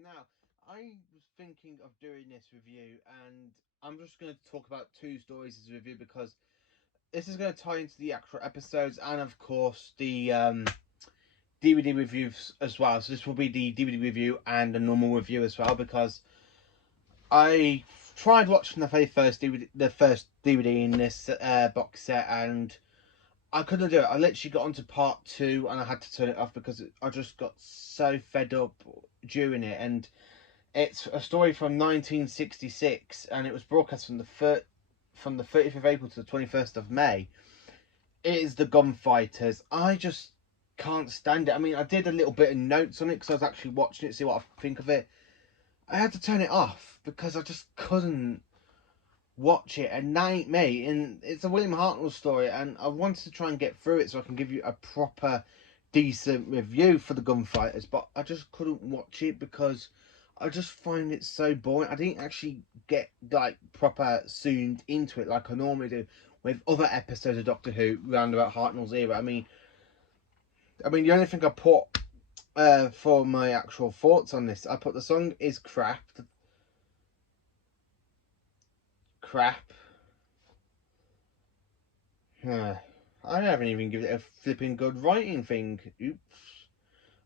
Now, I was thinking of doing this review, and I'm just going to talk about two stories as a review because this is going to tie into the actual episodes and, of course, the DVD reviews as well. So this will be the DVD review and a normal review as well because I tried watching the first DVD in this box set, and I couldn't do it. I literally got onto part two and I had to turn it off because I just got so fed up during it. And it's a story from 1966, and it was broadcast from the 30th of April to the 21st of May. It is the Gunfighters. I just can't stand it. I mean, I did a little bit of notes on it because I was actually watching it, see what I think of it. I had to turn it off because I just couldn't watch it, and that ain't me. And it's a William Hartnell story, and I wanted to try and get through it so I can give you a proper, decent review for the Gunfighters, but I just couldn't watch it because I just find it so boring. I didn't actually get like proper zoomed into it like I normally do with other episodes of Doctor Who round about Hartnell's era. I mean, the only thing I put for my actual thoughts on this, I put the song is crap. Crap. I haven't even given it a flipping good writing thing. Oops.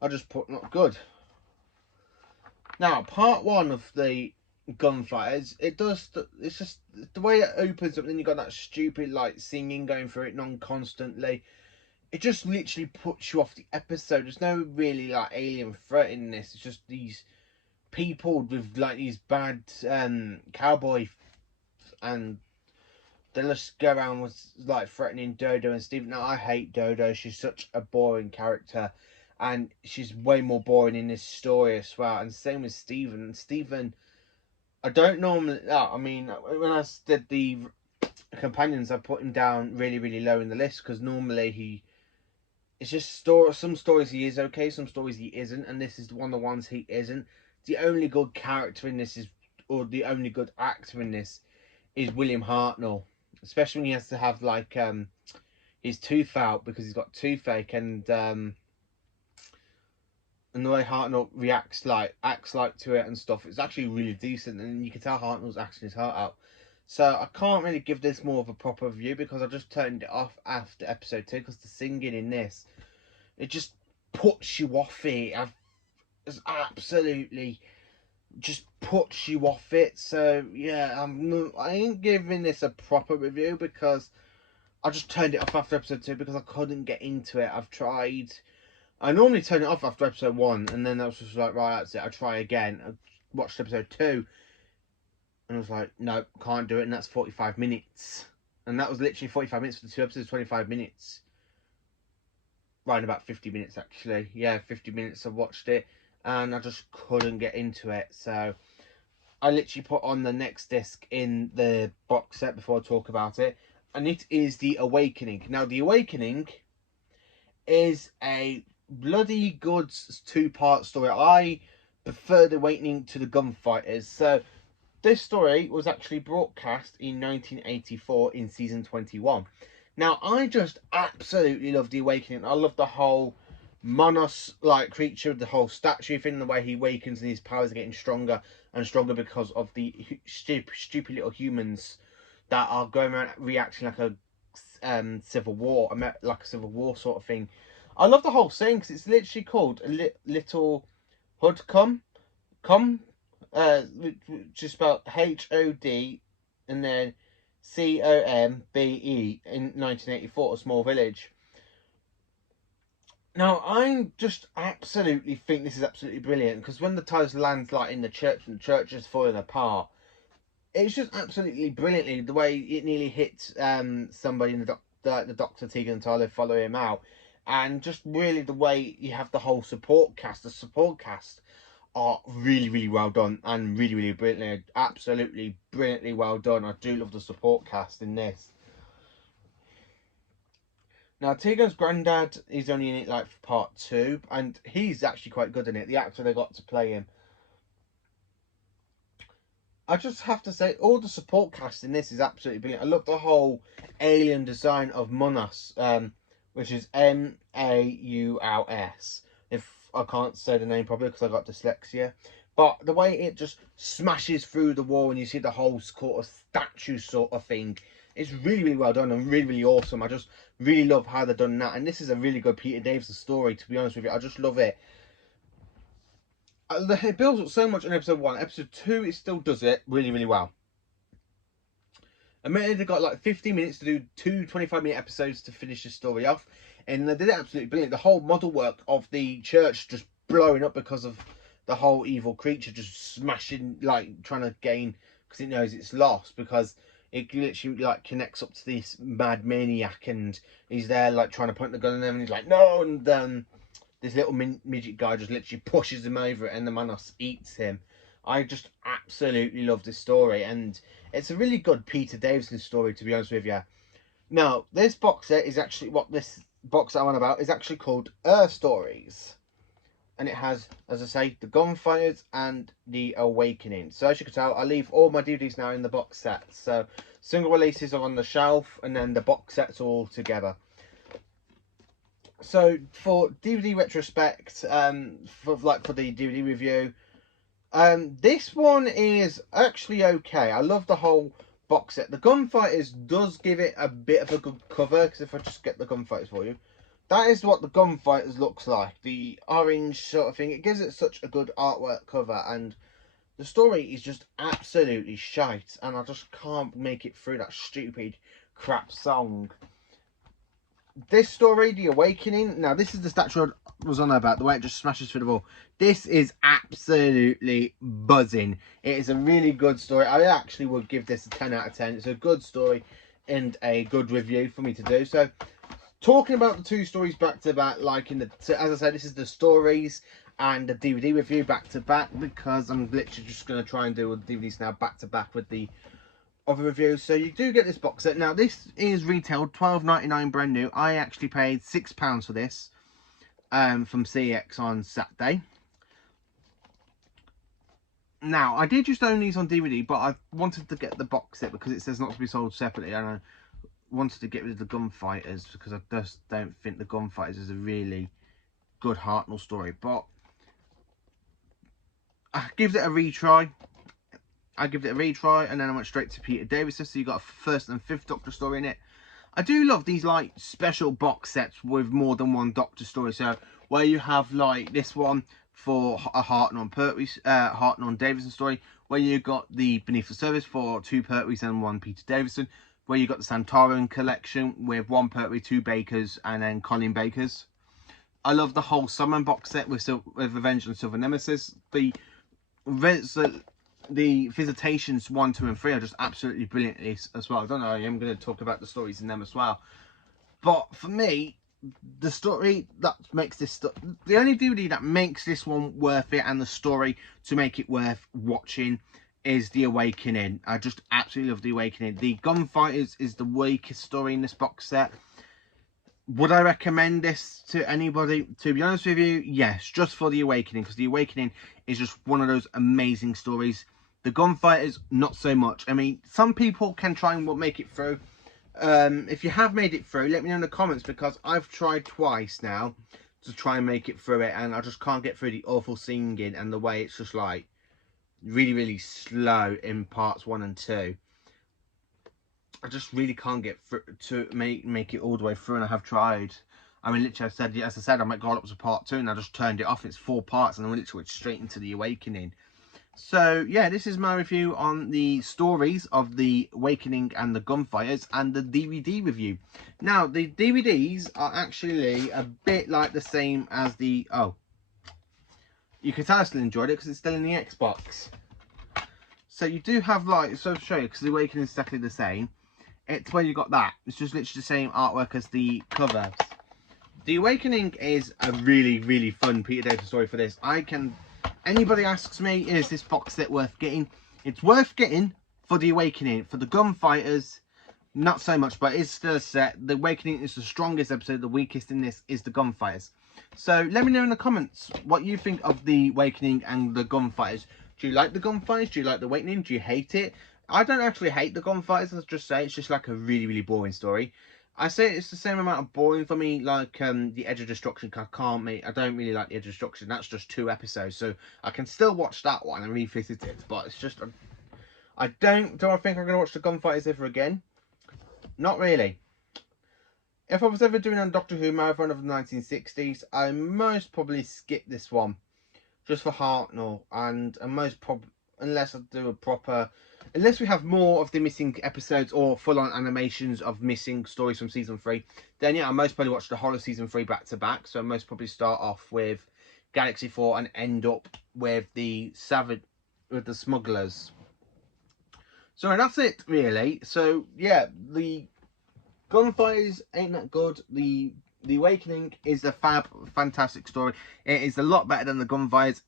I just put not good. Now, part one of the Gunfighters, it's just the way it opens up, then you got that stupid like singing going through it non-constantly. It just literally puts you off the episode. There's no really like alien threat in this. It's just these people with like these bad cowboy, and they just go around with like threatening Dodo and Steven. Now I hate Dodo. She's such a boring character, and she's way more boring in this story as well. And same with Steven. Steven, I don't normally. I mean, when I did the companions, I put him down really, really low in the list because normally it's just some stories he is okay, some stories he isn't, and this is one of the ones he isn't. The only good character in this or the only good actor in this is William Hartnell, especially when he has to have like his tooth out because he's got toothache, and the way Hartnell acts like to it and stuff, it's actually really decent, and you can tell Hartnell's acting his heart out. So I can't really give this more of a proper review because I just turned it off after episode 2 because the singing in this, it just puts you off it. It's absolutely just puts you off it. So yeah, I ain't giving this a proper review because I just turned it off after episode 2 because I couldn't get into it. I've tried. I normally turn it off after episode 1, and then I was just like, right, that's it. I try again. I watched episode 2, and I was like, no, can't do it. And that's 45 minutes, and that was literally 45 minutes for the 2 episodes. 25 minutes. Right, about 50 minutes actually. Yeah, 50 minutes I watched it, and I just couldn't get into it. So I literally put on the next disc in the box set before I talk about it, and it is The Awakening. Now, The Awakening is a bloody good two-part story. I prefer The Awakening to The Gunfighters. So this story was actually broadcast in 1984 in season 21. Now, I just absolutely love The Awakening. I love the whole Monos-like creature, the whole statue thing, the way he awakens and his powers are getting stronger and stronger because of the stupid little humans that are going around reacting like a civil war, like a civil war sort of thing. I love the whole thing because it's literally called Little Hoodcom, which is spelled HOD and then COMBE in 1984, a small village. Now, I just absolutely think this is absolutely brilliant because when the TARDIS lands like in the church and the church is falling apart, it's just absolutely brilliantly the way it nearly hits somebody in the Doctor Tegan and Tyler follow him out, and just really the way you have the whole support cast. The support cast are really, really well done and really, really brilliantly, absolutely brilliantly well done. I do love the support cast in this. Now, Tegan's granddad is only in it like for part 2, and he's actually quite good in it. The actor they got to play him. I just have to say, all the support cast in this is absolutely brilliant. I love the whole alien design of Munas, which is Maus. If I can't say the name properly because I got dyslexia. But the way it just smashes through the wall and you see the whole sort of statue sort of thing, it's really, really well done and really, really awesome. I just really love how they've done that. And this is a really good Peter Davison story, to be honest with you. I just love it. It builds up so much in episode 1. Episode 2, it still does it really, really well. Admittedly, they got like 15 minutes to do 2 25-minute episodes to finish the story off. And they did it absolutely brilliant. The whole model work of the church just blowing up because of the whole evil creature just smashing, like trying to gain, because it knows it's lost, because it literally like connects up to this mad maniac, and he's there like trying to point the gun at him, and he's like, no, and this little midget guy just literally pushes him over it, and the Manos eats him. I just absolutely love this story, and it's a really good Peter Davison story, to be honest with you. Now, this box set is actually, what this box I'm on about is actually called Earth Stories. And it has, as I say, the Gunfighters and the Awakening. So as you can tell, I leave all my DVDs now in the box set. So single releases are on the shelf, and then the box sets are all together. So for DVD retrospect, for the DVD review, this one is actually okay. I love the whole box set. The Gunfighters does give it a bit of a good cover, because if I just get the Gunfighters for you, that is what the Gunfighters looks like. The orange sort of thing. It gives it such a good artwork cover, and the story is just absolutely shite, and I just can't make it through that stupid crap song. This story, The Awakening, now this is the statue I was on about, the way it just smashes through the wall. This is absolutely buzzing. It is a really good story. I actually would give this a 10 out of 10. It's a good story and a good review for me to do. So, talking about the two stories back to back, like as I said, this is the stories and the DVD review back to back, because I'm literally just going to try and do the DVDs now back to back with the other reviews. So you do get this box set. Now this is retailed $12.99 brand new. I actually paid £6 for this from CX on Saturday. Now I did just own these on DVD, but I wanted to get the box set because it says not to be sold separately, and I wanted to get rid of the Gunfighters because I just don't think the Gunfighters is a really good Hartnell story. But I give it a retry. and then I went straight to Peter Davison. So you got a first and fifth Doctor story in it. I do love these like special box sets with more than one Doctor story. So where you have like this one for a Hartnell and Davison story, where you got the Beneath the Surface for 2 Pertwees and 1 Peter Davison, where you got the Santorum collection with 1 Pertwee, 2 Bakers, and then Colin Bakers. I love the whole Summon box set with Revenge and Silver Nemesis. The Visitations 1, 2 and 3 are just absolutely brilliant as well. I don't know, I am going to talk about the stories in them as well. But for me, the story that makes this the only DVD that makes this one worth it, and the story to make it worth watching, is The Awakening. I just absolutely love The Awakening. The Gunfighters is the weakest story in this box set. Would I recommend this to anybody? To be honest with you, yes, just for The Awakening, because The Awakening is just one of those amazing stories. The Gunfighters, not so much. I mean, some people can try and make it through. If you have made it through, let me know in the comments, because I've tried twice now to try and make it through it, and I just can't get through the awful singing and the way it's just like really, really slow in parts 1 and 2. I just really can't get through to make it all the way through, and I have tried. I mean, literally, as I said, I might go up to part 2, and I just turned it off. It's 4 parts, and I literally went straight into The Awakening. So, yeah, this is my review on the stories of The Awakening and the Gunfighters, and the DVD review. Now, the DVDs are actually a bit like the same as the... Oh. You can tell I still enjoyed it because it's still in the Xbox. So, you do have, like... So, I'll show you, because The Awakening is exactly the same. It's where you got that. It's just literally the same artwork as the covers. The Awakening is a really, really fun Peter Davison story for this. Anybody asks me, is this box set worth getting? It's worth getting for The Awakening. For the Gunfighters, not so much, but it's still a set. The Awakening is the strongest episode. The weakest in this is the Gunfighters. So let me know in the comments what you think of The Awakening and the Gunfighters. Do you like the Gunfighters? Do you like the Awakening? Do you hate it? I don't actually hate the Gunfighters. Let's just say it's just like a really, really boring story. I say it's the same amount of boring for me, like the Edge of Destruction. I don't really like the Edge of Destruction. That's just 2 episodes, so I can still watch that one and revisit it. But it's just, I don't. Do I think I'm gonna watch the Gunfighters ever again? Not really. If I was ever doing a Doctor Who marathon of the 1960s, I most probably skip this one, just for Hartnell, and most probably, unless I do a proper. Unless we have more of the missing episodes or full-on animations of missing stories from season 3, then yeah, I most probably watch the whole of season 3 back to back. So I most probably start off with Galaxy 4 and end up with the smugglers. So that's it, really. So yeah, the Gunfighters ain't that good. The Awakening is a fantastic story. It is a lot better than the Gunfighters.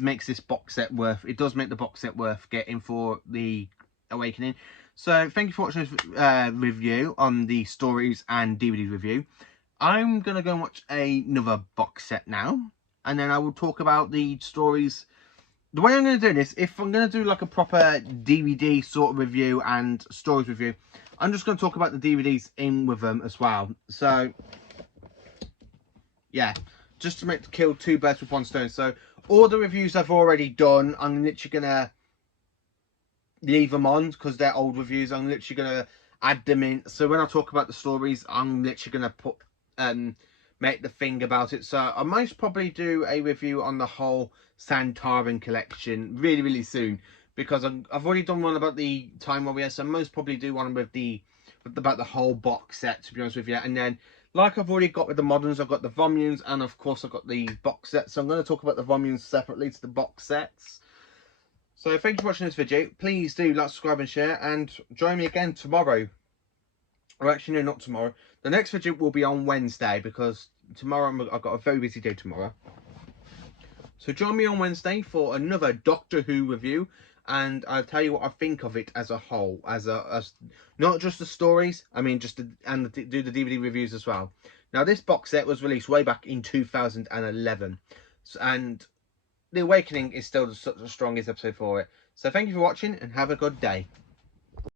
Makes this box set worth. It does make the box set worth getting for the Awakening. So thank you for watching this review on the stories and DVD review. I'm gonna go and watch another box set now, and then I will talk about the stories. The way I'm going to do this, if I'm going to do like a proper DVD sort of review and stories review, I'm just going to talk about the DVDs in with them as well. So, yeah, just to kill 2 birds with 1 stone. So, all the reviews I've already done, I'm literally going to leave them on because they're old reviews. I'm literally going to add them in. So, when I talk about the stories, I'm literally going to put make the thing about it. So I might probably do a review on the whole Santarin collection really soon, because I've already done one about the Time Warrior, so I most probably do one with about the whole box set, to be honest with you. And then, like I've already got with the moderns, I've got the volumes, and of course I've got the box set. So I'm going to talk about the volumes separately to the box sets. So thank you for watching this video. Please do like, subscribe and share, and join me again tomorrow. Or actually, no, not tomorrow. The next video will be on Wednesday, because tomorrow I've got a very busy day tomorrow. So join me on Wednesday for another Doctor Who review, and I'll tell you what I think of it as a whole, as not just the stories. I mean, do the DVD reviews as well. Now, this box set was released way back in 2011, and The Awakening is still the strongest episode for it. So thank you for watching, and have a good day.